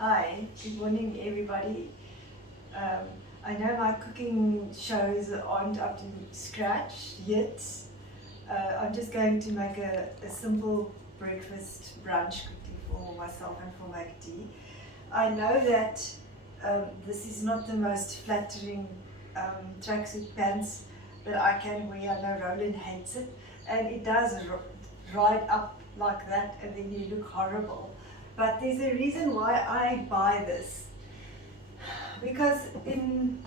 Hi, good morning everybody. I know my cooking shows aren't up to scratch yet. I'm just going to make a simple breakfast brunch quickly for myself and for my tea. I know that this is not the most flattering tracksuit pants that I can wear. I know Roland hates it, and it does ride up like that, and then you look horrible. But there's a reason why I buy this, because in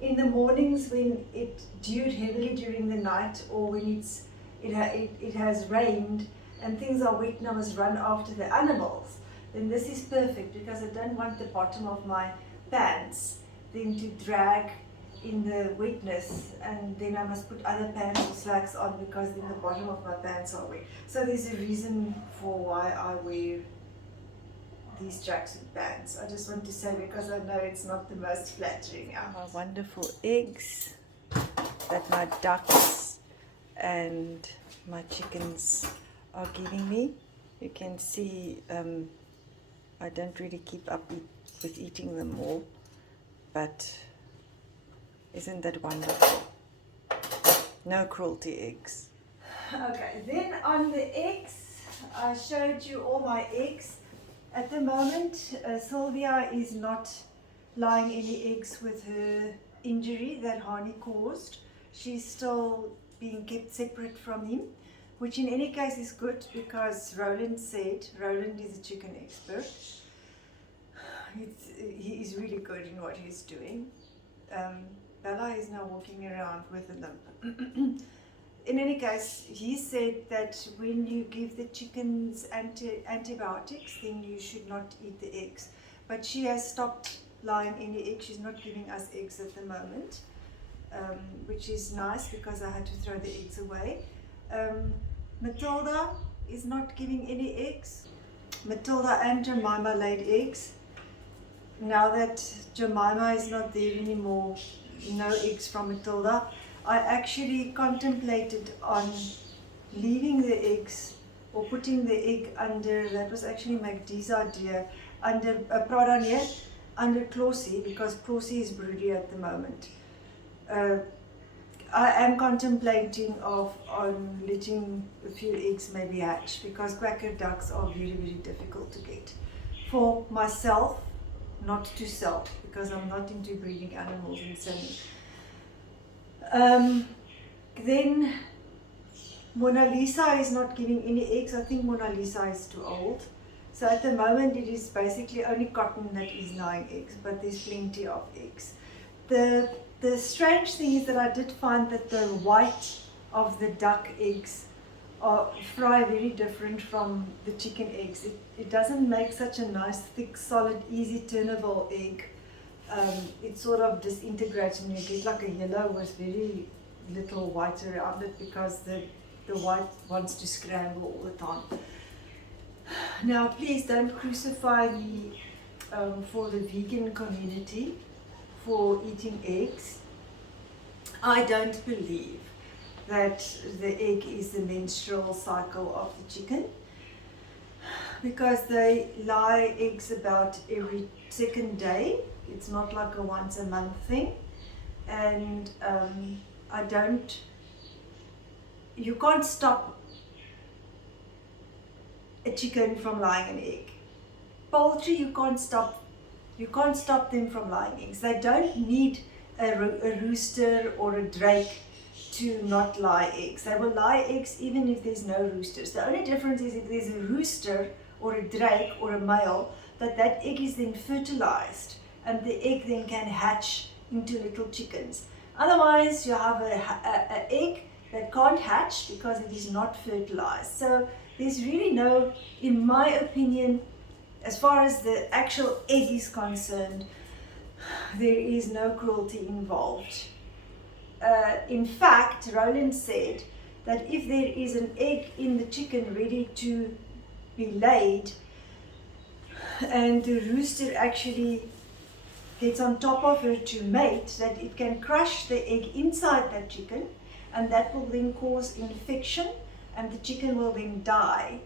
the mornings when it dewed heavily during the night, or when it has rained and things are wet and I must run after the animals, then this is perfect, because I don't want the bottom of my pants then to drag in the wetness, and then I must put other pants or slacks on, because then the bottom of my pants are wet. So there's a reason for why I wear these tracksuit pants. I just want to say, because I know it's not the most flattering. My wonderful eggs that my ducks and my chickens are giving me. You can see I don't really keep up with eating them all, but isn't that wonderful? No cruelty eggs. Okay, then on the eggs, I showed you all my eggs. At the moment, Sylvia is not laying any eggs with her injury that Hani caused. She's still being kept separate from him, which in any case is good, because Roland is a chicken expert. He is really good in what he's doing. Bella is now walking around with a limp. In any case, he said that when you give the chickens antibiotics, then you should not eat the eggs. But she has stopped laying any eggs. She's not giving us eggs at the moment, which is nice, because I had to throw the eggs away. Matilda is not giving any eggs. Matilda and Jemima laid eggs. Now that Jemima is not there anymore, no eggs from Matilda. I actually contemplated on leaving the eggs, or putting the egg under, that was actually Magdie's idea, under under Clossie, because Clossie is broody at the moment. I am contemplating on letting a few eggs maybe hatch, because quacker ducks are very, very difficult to get. For myself, not to sell, because I'm not into breeding animals and selling. Then Mona Lisa is not giving any eggs. I think Mona Lisa is too old. So at the moment it is basically only Cotton that is laying eggs, but there's plenty of eggs. The strange thing is that I did find that the white of the duck eggs fry very different from the chicken eggs. It doesn't make such a nice, thick, solid, easy turnable egg. It sort of disintegrates, and you get like a yellow with very little white around it, because the white wants to scramble all the time. Now please don't crucify me for the vegan community for eating eggs. I don't believe that the egg is the menstrual cycle of the chicken, because they lay eggs about every second day. It's not like a once a month thing, and you can't stop a chicken from laying an egg. Poultry, you can't stop them from laying eggs. They don't need a rooster or a drake to not lay eggs. They will lay eggs even if there's no roosters. The only difference is if there's a rooster or a drake or a male, that egg is then fertilized, and the egg then can hatch into little chickens. Otherwise, you have an egg that can't hatch, because it is not fertilized. So there's really no, in my opinion, as far as the actual egg is concerned, there is no cruelty involved. In fact, Roland said that if there is an egg in the chicken ready to be laid, and the rooster actually gets on top of her to mate, that it can crush the egg inside that chicken, and that will then cause infection, and the chicken will then die.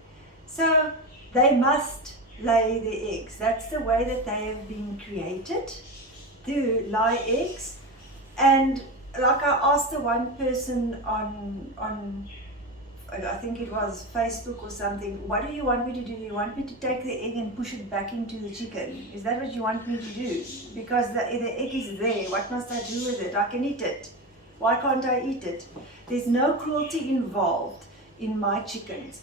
So they must lay the eggs. That's the way that they have been created, to lay eggs. And like I asked the one person on I think it was Facebook or something, what do you want me to do? You want me to take the egg and push it back into the chicken? Is that what you want me to do? Because the egg is there, what must I do with it? I can eat it. Why can't I eat it? There's no cruelty involved in my chickens.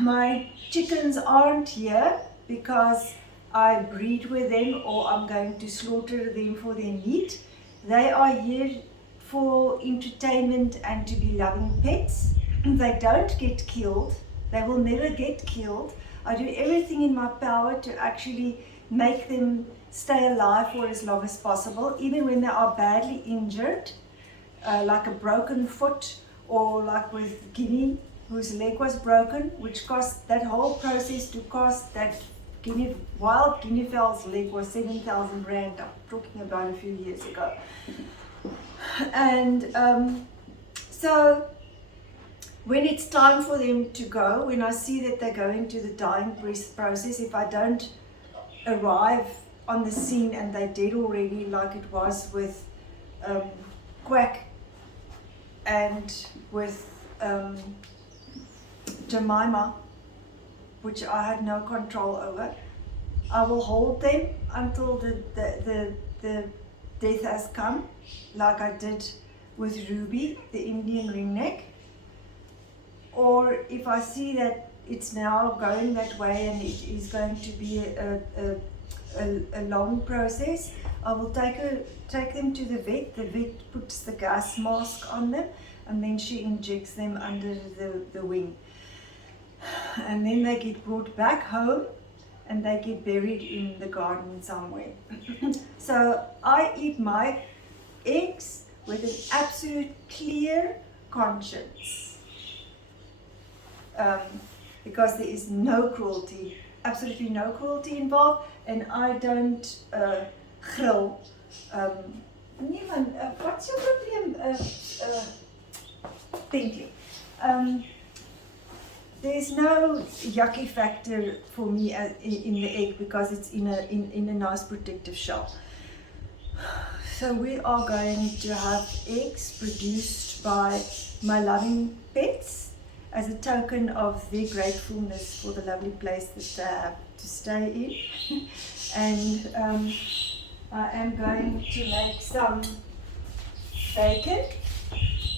My chickens aren't here because I breed with them or I'm going to slaughter them for their meat. They are here for entertainment and to be loving pets. They don't get killed. They will never get killed. I do everything in my power to actually make them stay alive for as long as possible, even when they are badly injured, like a broken foot, or like with Guinea, whose leg was broken, which cost, that whole process to cost that wild guinea fowl's leg was 7,000 rand. I'm talking about a few years ago. And so when it's time for them to go, when I see that they're going to the dying process, if I don't arrive on the scene and they're dead already, like it was with Quack and with Jemima, which I had no control over, I will hold them until the death has come, like I did with Ruby, the Indian ringneck. Or if I see that it's now going that way and it is going to be a long process, I will take them to the vet. The vet puts the gas mask on them and then she injects them under the wing. And then they get brought back home and they get buried in the garden somewhere. So I eat my eggs with an absolute clear conscience. Because there is no cruelty, absolutely no cruelty involved, and I don't grill. What's your problem, Pinky? There's no yucky factor for me in the egg because it's in a nice protective shell. So we are going to have eggs produced by my loving pets as a token of their gratefulness for the lovely place that they have to stay in. And I am going to make some bacon,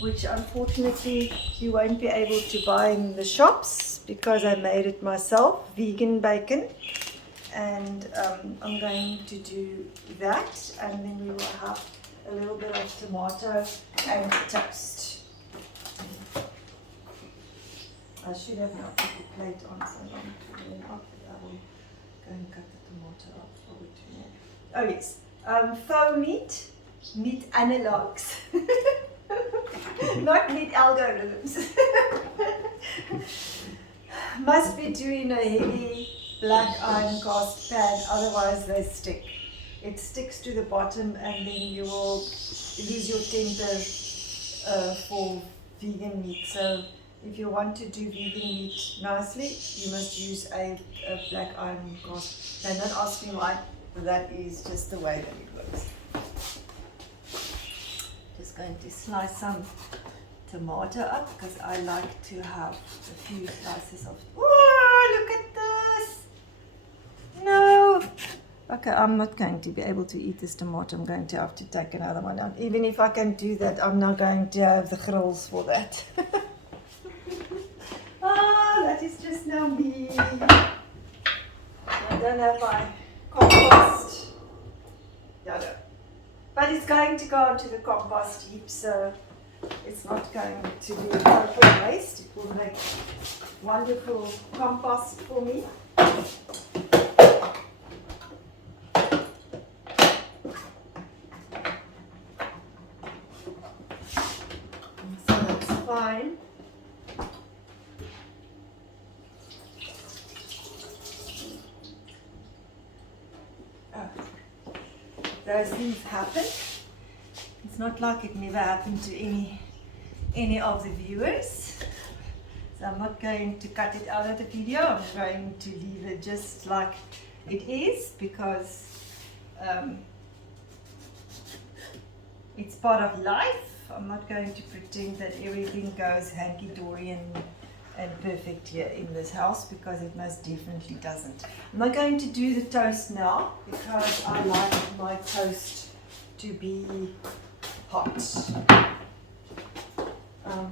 which unfortunately you won't be able to buy in the shops because I made it myself, vegan bacon. And I'm going to do that, and then we will have a little bit of tomato and toast. I should have not put the plate on so long to warm up, but I will go and cut the tomato up for it tomorrow. Oh yes, faux meat analogues, not meat algorithms. Must be doing a heavy black iron cast pan, otherwise they stick. It sticks to the bottom and then you will lose your temper for vegan meat. So if you want to do vegan meat nicely, you must use a black iron cast pan. Don't ask me why, but that is just the way that it works. Just going to slice some tomato up because I like to have a few slices of. Oh, look at this! No! Okay, I'm not going to be able to eat this tomato. I'm going to have to take another one out. Even if I can do that, I'm not going to have the grills for that. Ah, that is just now me. I don't have my compost. Yeah, no. But it's going to go into the compost heap, so it's not going to be a total waste. It will make wonderful compost for me. So that's fine. Those things happen. It's not like it never happened to any of the viewers. So I'm not going to cut it out of the video. I'm going to leave it just like it is, because it's part of life. I'm not going to pretend that everything goes hanky-dory and perfect here in this house, because it most definitely doesn't. I'm not going to do the toast now, because I like my toast to be hot. I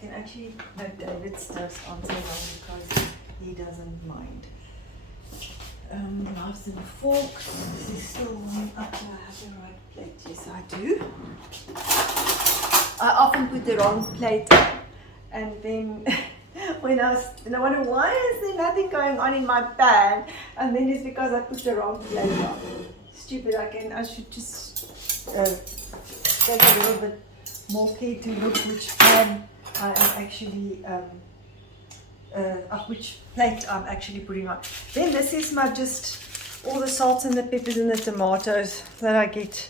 can actually make David's toast on so long because he doesn't mind. Knives and forks. This is still warming up. Do I have the right plate? Yes, I do. I often put the wrong plate on, and then when I wonder why is there nothing going on in my pan, and then it's because I put the wrong plate on. Stupid! I should just take a little bit more care to look which pan I am actually which plate I'm actually putting on. Then this is my just all the salts and the peppers and the tomatoes that I get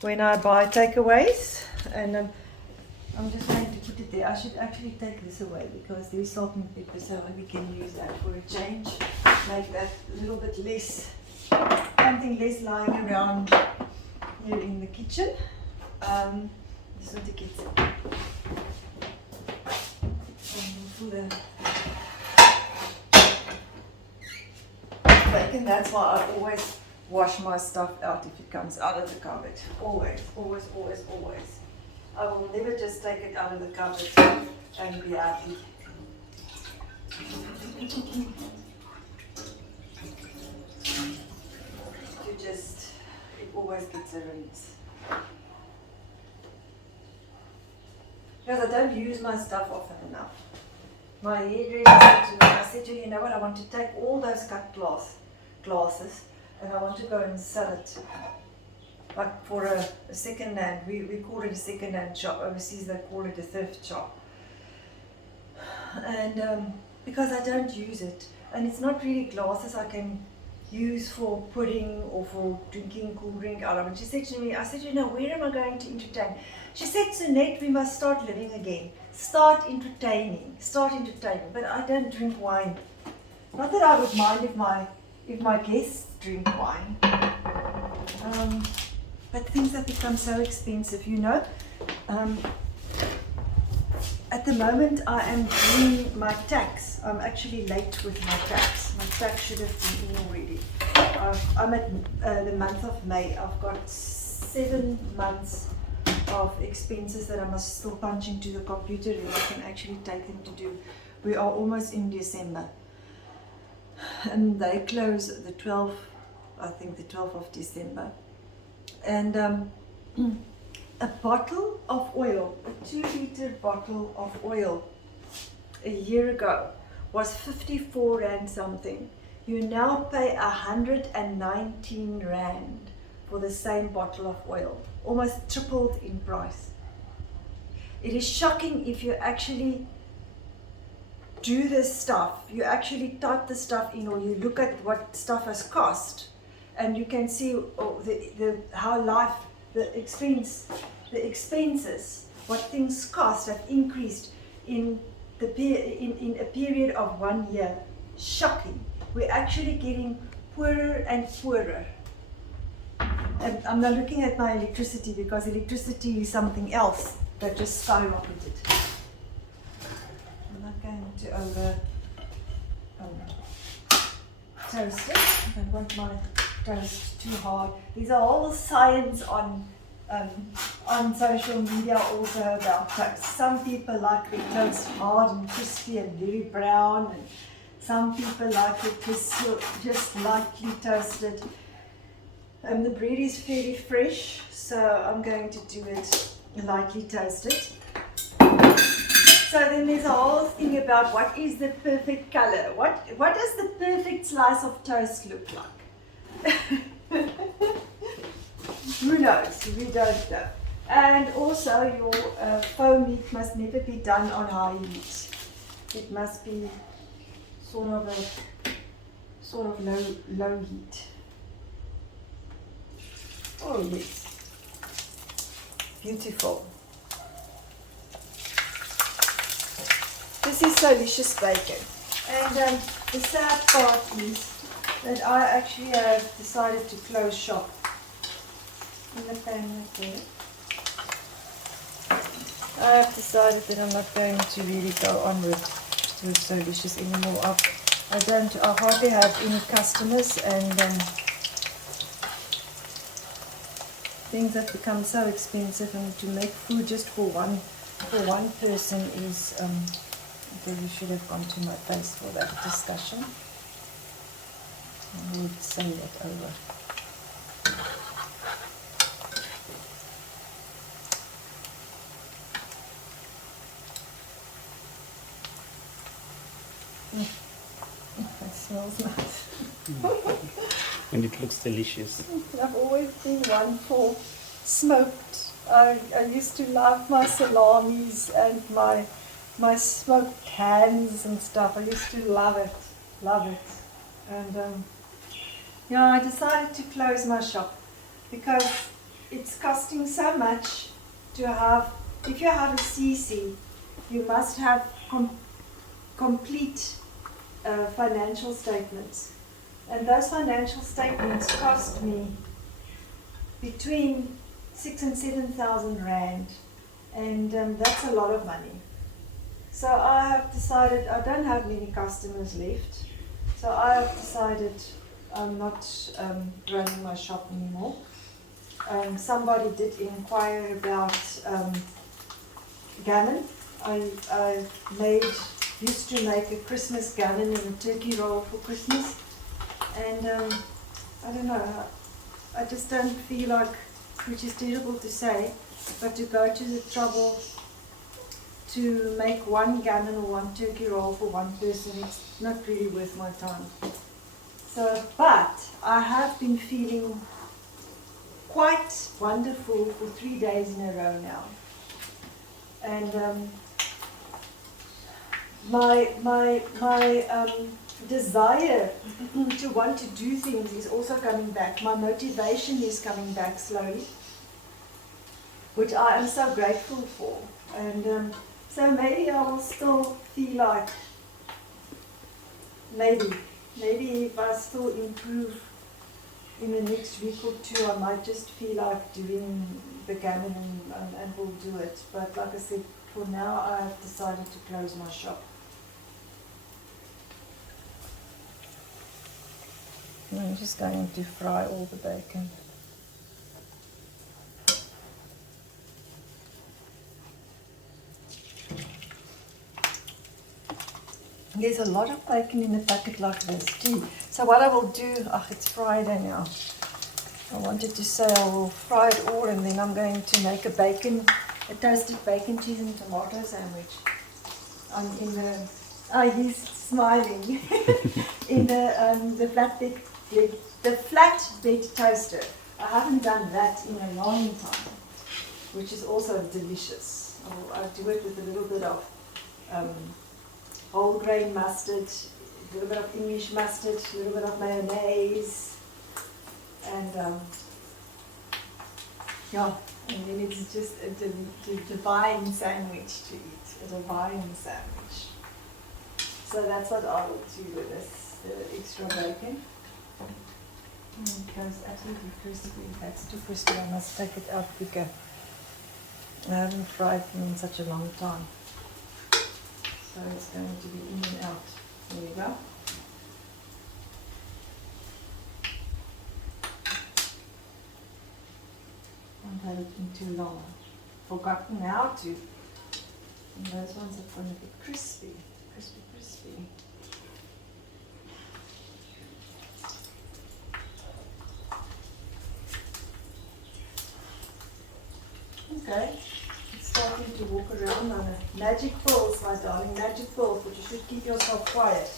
when I buy takeaways, and I'm just going to put it there. I should actually take this away because there's salt and pepper, so we can use that for a change. Make that a little bit less, something less lying around here in the kitchen. Just want to get for the bacon. That's why I always wash my stuff out if it comes out of the cupboard. Always, always, always, always. I will never just take it out of the cupboard and be happy. It always gets a rinse. Because I don't use my stuff often enough. My hairdresser said to me, I said to her, you know what, I want to take all those cut glasses and I want to go and sell it. Like for a second hand, we call it a second hand shop. Overseas they call it a thrift shop. And because I don't use it, and it's not really glasses I can use for pudding or for drinking cool drink out of it. She said to me, I said, you know, where am I going to entertain? She said, Sunette, we must start living again. Start entertaining. But I don't drink wine. Not that I would mind if my guests drink wine. But things have become so expensive, you know. At the moment I am doing my tax. I'm actually late with my tax. My tax should have been in already. I'm at the month of May. I've got 7 months of expenses that I must still punch into the computer and I can actually take them to do. We are almost in December. And they close the 12th, I think the 12th of December. And a bottle of oil, a 2-liter bottle of oil a year ago was 54 Rand something. You now pay 119 Rand for the same bottle of oil, almost tripled in price. It is shocking if you actually do this stuff, you actually type the stuff in or you look at what stuff has cost, and you can see how life, the expenses, what things cost have increased in a period of 1 year. Shocking. We're actually getting poorer and poorer. And I'm not looking at my electricity because electricity is something else that just skyrocketed. I'm not going to over toast it. I don't want my toast too hard. There's a whole science on social media also about toast. Some people like the toast hard and crispy and very brown, and some people like it just lightly toasted. The bread is fairly fresh, so I'm going to do it lightly toasted. So then there's a whole thing about what is the perfect color. What does the perfect slice of toast look like? Who knows? We don't know. And also your faux meat must never be done on high heat. It must be sort of low heat. Oh yes, beautiful. This is Soulicious bacon. And the sad part is that I actually have decided to close shop. In the pan right there. I have decided that I'm not going to really go on with Soulicious anymore. I hardly have any customers, and things have become so expensive, and to make food just for one person is okay, you should have gone to my face for that discussion. I would say that over. It smells nice. And it looks delicious. I've always been one for smoked. I used to love my salamis and my smoked hams and stuff. I used to love it. And yeah, I decided to close my shop because it's costing so much to have. If you have a CC, you must have complete financial statements, and those financial statements cost me between 6,000 and 7,000 rand, and that's a lot of money. So I have decided, I don't have many customers left, so I have decided I'm not running my shop anymore. Somebody did inquire about gammon. I used to make a Christmas gammon and a turkey roll for Christmas, and I don't know, I just don't feel like, which is terrible to say, but to go to the trouble to make one gammon or one turkey roll for one person, it's not really worth my time. So, but I have been feeling quite wonderful for 3 days in a row now, and my desire to want to do things is also coming back. My motivation is coming back slowly, which I am so grateful for. And so maybe I will still feel like, maybe if I still improve in the next week or two, I might just feel like doing the gammon and we'll do it. But like I said, for now I have decided to close my shop. I'm just going to fry all the bacon. There's a lot of bacon in a packet like this too. So what I will do, it's Friday now. I wanted to say I will fry it all, and then I'm going to make a toasted bacon, cheese and tomato sandwich. He's smiling. In the flatbed toaster. I haven't done that in a long time, which is also delicious. I do it with a little bit of whole grain mustard, a little bit of English mustard, a little bit of mayonnaise, and yeah, and then it's just a divine sandwich to eat, a divine sandwich. So that's what I will do with this, the extra bacon. It goes absolutely crispy. That's too crispy, I must take it out quicker. I haven't fried them in such a long time. So it's going to be in and out. There we go. Don't have it in too long. Forgotten how to. And those ones are going to be crispy. Crispy. Okay. Starting to walk around on a magic pills, my darling, magic pills, but you should keep yourself quiet.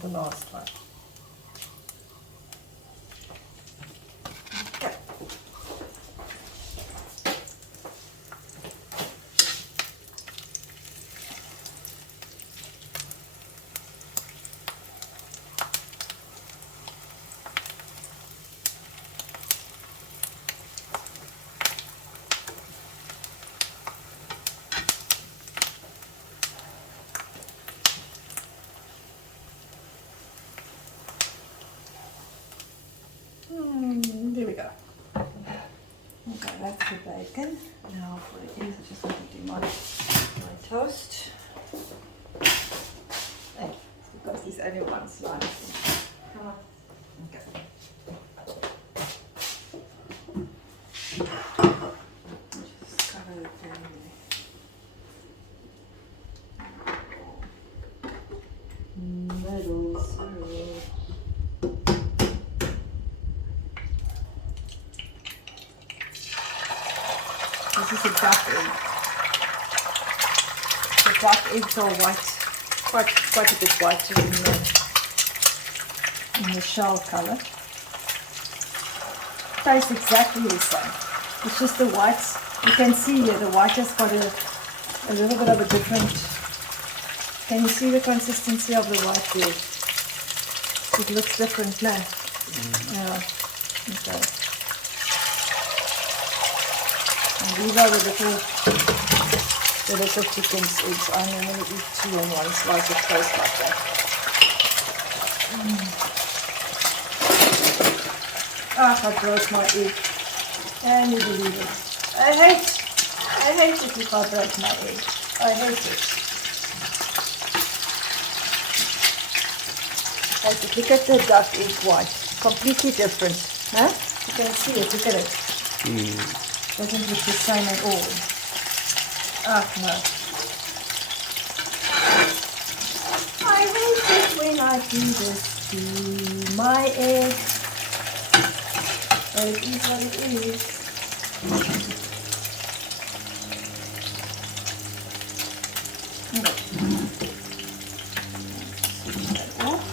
the last one. Okay. There we go. Okay, that's the bacon. Now for the eggs, I just want to do my toast. Hey, because there's only one slice. Come on. Okay. Just cover the pan there. Middle serve. This is a duck egg. The duck eggs are white, quite a bit whiter in the shell color. Tastes exactly the same. It's just the white. You can see here the white has got a little bit of a different. Can you see the consistency of the white there? It looks different now. Yeah. Okay. And these are the little chicken's eggs. I'm going to eat 2 on one slice of toast like that. Ah, I broke my egg. Can you believe it? I hate it if I break my egg. I hate it. Look at the duck egg white. Completely different. Huh? You can see it. Look at it. Doesn't look the same at all. Ah, no. I hate it when I do this to my egg. But it is what it is. Switch that off.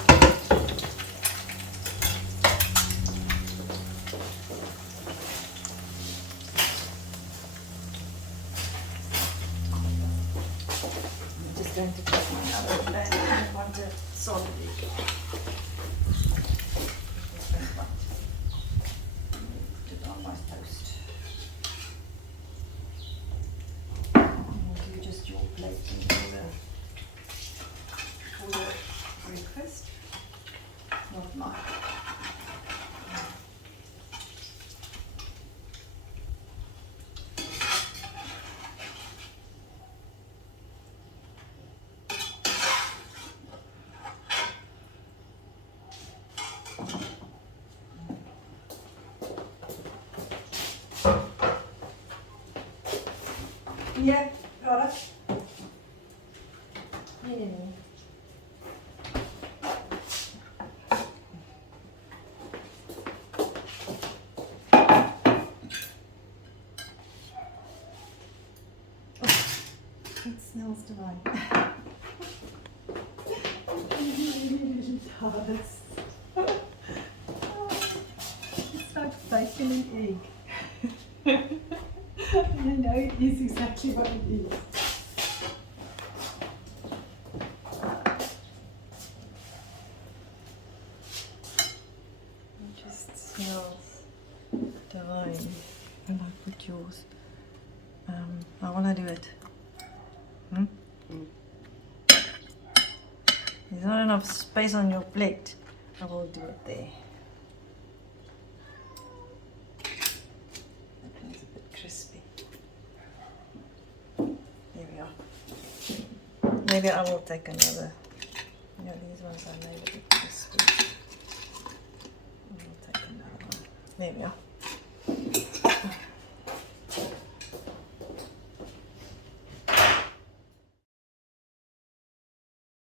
Going to put my other plate. I want a solid egg. Put it on my toast. Do just your plate for the breakfast, not mine. Yeah, got it. It smells divine. It's like bacon and egg. I know it is exactly what it is. It just smells divine. And I put yours. I want to do it. There's not enough space on your plate. I will do it there. That one's a bit crispy. There we are. Maybe I will take another. Yeah, these ones are made a bit crispy. I will take another one. There we are.